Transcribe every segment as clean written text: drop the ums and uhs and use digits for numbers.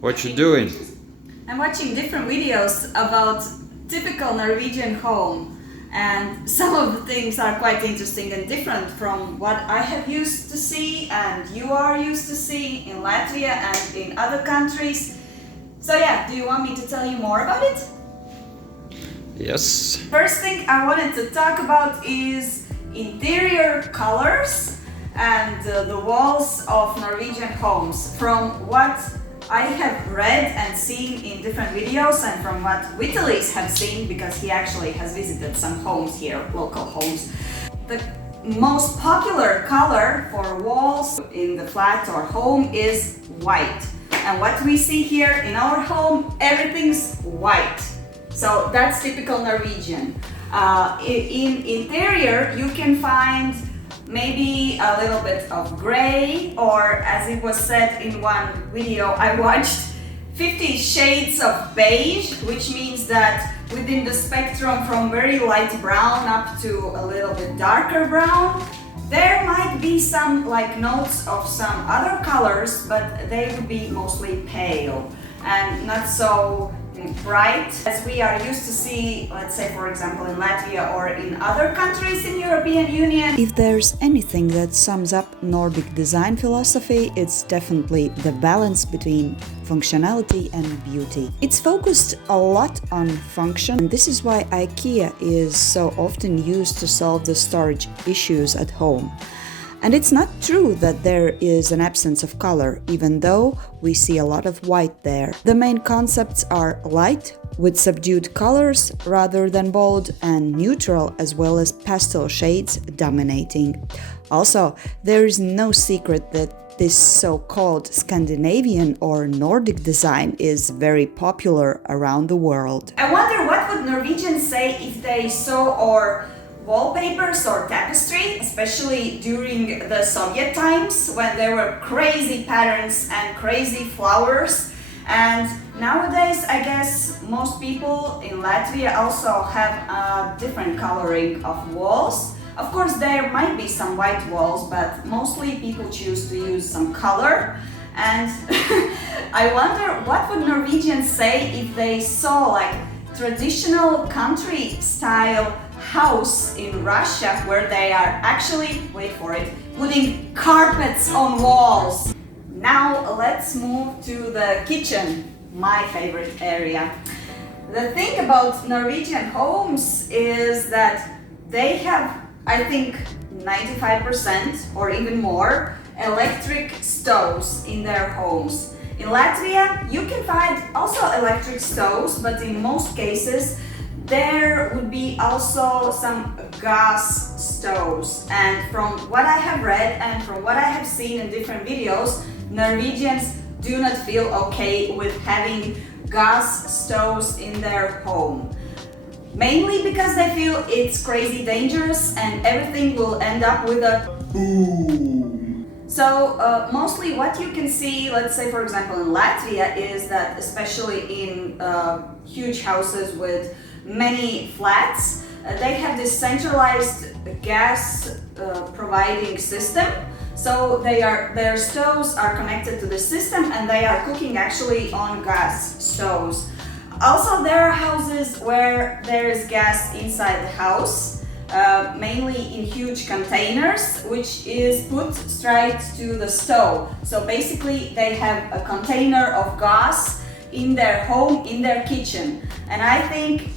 What you doing? I'm watching different videos about typical Norwegian home, and some of the things are quite interesting and different from what I have used to see and you are used to see in Latvia and in other countries. So yeah, do you want me to tell you more about it? Yes. First thing I wanted to talk about is interior colors and the walls of Norwegian homes. From what I have read and seen in different videos and from what Vitalis have seen, because he actually has visited some homes here, local homes, the most popular color for walls in the flat or home is white. And what we see here in our home, everything's white. So that's typical Norwegian. In interior, you can find maybe a little bit of gray, or as it was said in one video I watched, 50 shades of beige, which means that within the spectrum from very light brown up to a little bit darker brown, there might be some like notes of some other colors, but they would be mostly pale and not so bright as we are used to see, let's say for example in Latvia or in other countries in European Union. If there's anything that sums up Nordic design philosophy, it's definitely the balance between functionality and beauty. It's focused a lot on function, and this is why IKEA is so often used to solve the storage issues at home. And it's not true that there is an absence of color, even though we see a lot of white there. The main concepts are light, with subdued colors rather than bold, and neutral as well as pastel shades dominating. Also, there is no secret that this so-called Scandinavian or Nordic design is very popular around the world. I wonder what would Norwegians say if they saw our wallpapers or tapestry, especially during the Soviet times when there were crazy patterns and crazy flowers. And nowadays, I guess most people in Latvia also have a different coloring of walls. Of course, there might be some white walls, but mostly people choose to use some color. And I wonder what would Norwegians say if they saw like traditional country style house in Russia where they are actually, wait for it, putting carpets on walls. Now let's move to the kitchen, my favorite area. The thing about Norwegian homes is that they have, I think, 95% or even more electric stoves in their homes. In Latvia, you can find also electric stoves, but in most cases there would be also some gas stoves. And from what I have read and from what I have seen in different videos, Norwegians do not feel okay with having gas stoves in their home. Mainly because they feel it's crazy dangerous and everything will end up with a boom. So mostly what you can see, let's say for example in Latvia, is that especially in huge houses with many flats, they have this centralized gas providing system. So their stoves are connected to the system and they are cooking actually on gas stoves. Also, there are houses where there is gas inside the house, mainly in huge containers, which is put straight to the stove. So basically they have a container of gas in their home, in their kitchen. And I think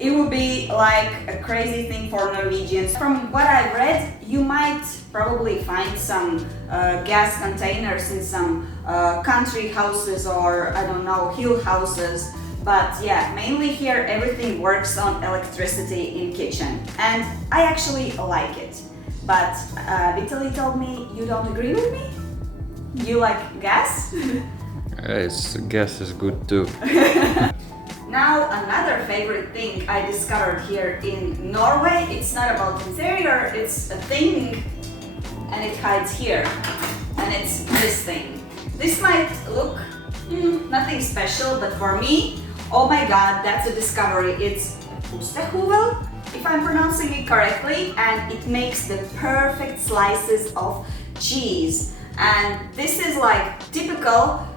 it would be like a crazy thing for Norwegians. From what I've read, you might probably find some gas containers in some country houses or, I don't know, hill houses. But yeah, mainly here everything works on electricity in kitchen. And I actually like it. But Vitaly told me you don't agree with me? You like gas? Gas is good too. Now another favorite thing I discovered here in Norway, it's not about interior, it's a thing and it hides here, and it's this thing. This might look nothing special, but for me, oh my god, that's a discovery. It's ostehovel, if I'm pronouncing it correctly, and it makes the perfect slices of cheese. And this is like typical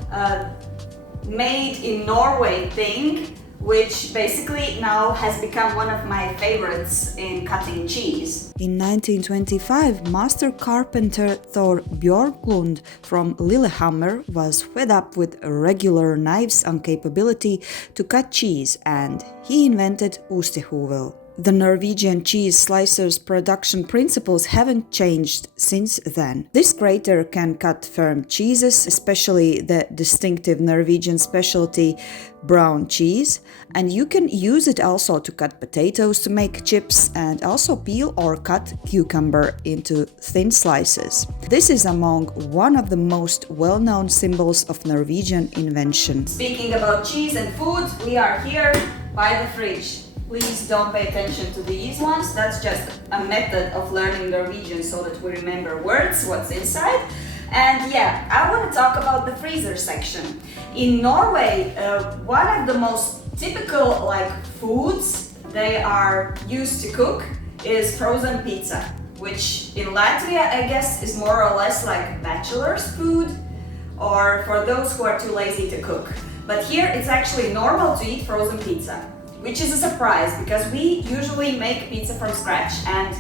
made in Norway thing, which basically now has become one of my favorites in cutting cheese. In 1925, master carpenter Thor Björklund from Lillehammer was fed up with regular knives' incapability to cut cheese, and he invented ostehovel. The Norwegian cheese slicer's production principles haven't changed since then. This grater can cut firm cheeses, especially the distinctive Norwegian specialty brown cheese, and you can use it also to cut potatoes to make chips and also peel or cut cucumber into thin slices. This is among one of the most well-known symbols of Norwegian invention. Speaking about cheese and food, we are here by the fridge. Please don't pay attention to these ones. That's just a method of learning Norwegian so that we remember words, what's inside. And yeah, I want to talk about the freezer section. In Norway, one of the most typical foods they are used to cook is frozen pizza, which in Latvia I guess is more or less like bachelor's food or for those who are too lazy to cook. But here it's actually normal to eat frozen pizza, which is a surprise because we usually make pizza from scratch and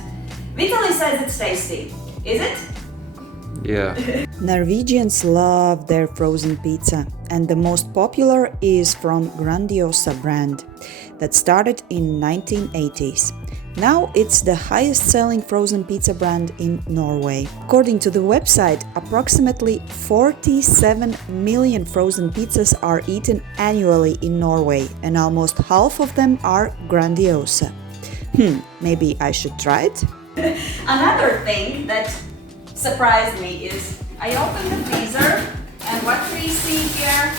Vitaly says it's tasty. Is it? Yeah. Norwegians love their frozen pizza, and the most popular is from Grandiosa brand that started in 1980s. Now it's the highest selling frozen pizza brand in Norway. According to the website, approximately 47 million frozen pizzas are eaten annually in Norway, and almost half of them are Grandiosa. Maybe I should try it? Another thing that surprised me is I opened the freezer and what we see here,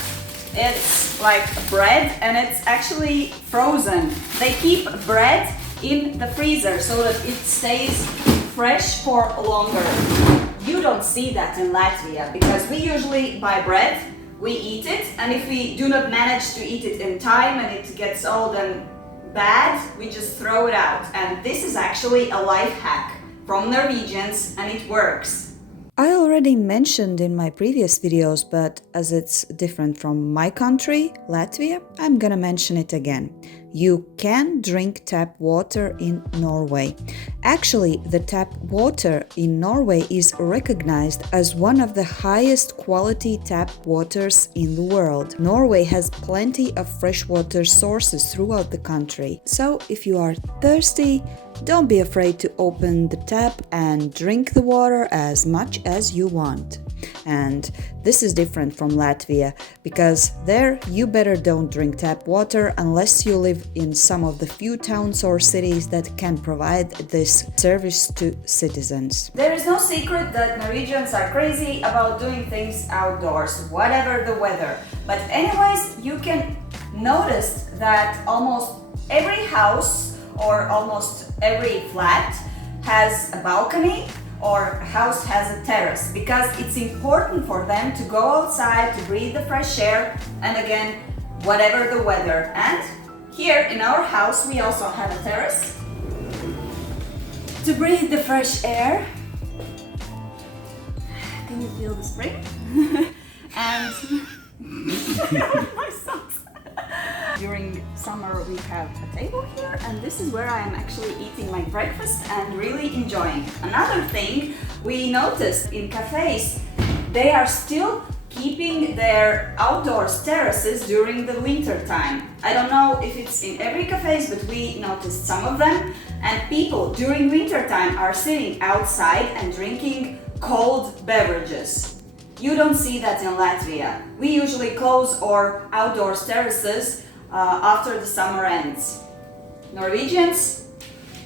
it's like bread and it's actually frozen. They keep bread in the freezer so that it stays fresh for longer. You don't see that in Latvia because we usually buy bread, we eat it, and if we do not manage to eat it in time and it gets old and bad, we just throw it out. And this is actually a life hack from Norwegians and it works. I already mentioned in my previous videos, but as it's different from my country, Latvia, I'm gonna mention it again. You can drink tap water in Norway. Actually, the tap water in Norway is recognized as one of the highest quality tap waters in the world. Norway has plenty of freshwater sources throughout the country. So if you are thirsty, don't be afraid to open the tap and drink the water as much as you want. And this is different from Latvia, because there you better don't drink tap water unless you live in some of the few towns or cities that can provide this service to citizens. There is no secret that Norwegians are crazy about doing things outdoors, whatever the weather. But anyways, you can notice that almost every house or almost every flat has a balcony or a house has a terrace, because it's important for them to go outside to breathe the fresh air, and again, whatever the weather. And here in our house we also have a terrace to breathe the fresh air. Can you feel the spring? And my socks. During summer we have a table here and this is where I am actually eating my breakfast and really enjoying. Another thing we noticed in cafes, they are still keeping their outdoor terraces during the winter time. I don't know if it's in every cafes, but we noticed some of them, and people during winter time are sitting outside and drinking cold beverages. You don't see that in Latvia. We usually close our outdoor terraces after the summer ends. Norwegians,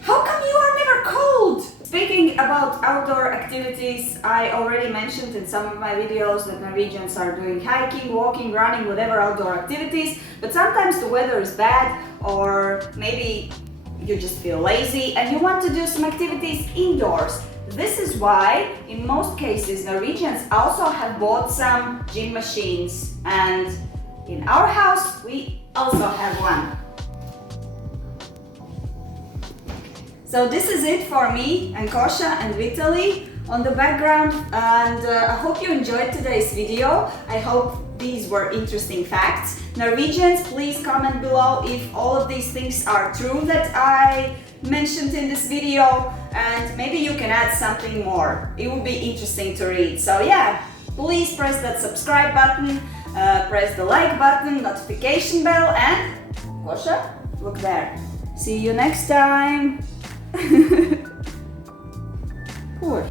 how come you are never cold? Speaking about outdoor activities, I already mentioned in some of my videos that Norwegians are doing hiking, walking, running, whatever outdoor activities, but sometimes the weather is bad or maybe you just feel lazy and you want to do some activities indoors. This is why, in most cases, Norwegians also have bought some gym machines, and in our house we also have one. So this is it for me and Kosha and Vitaly on the background, and I hope you enjoyed today's video. I hope these were interesting facts. Norwegians, please comment below if all of these things are true that I mentioned in this video, and maybe you can add something more. It would be interesting to read. So yeah, please press that subscribe button, press the like button, notification bell, and Gosha, look there. See you next time. Poor.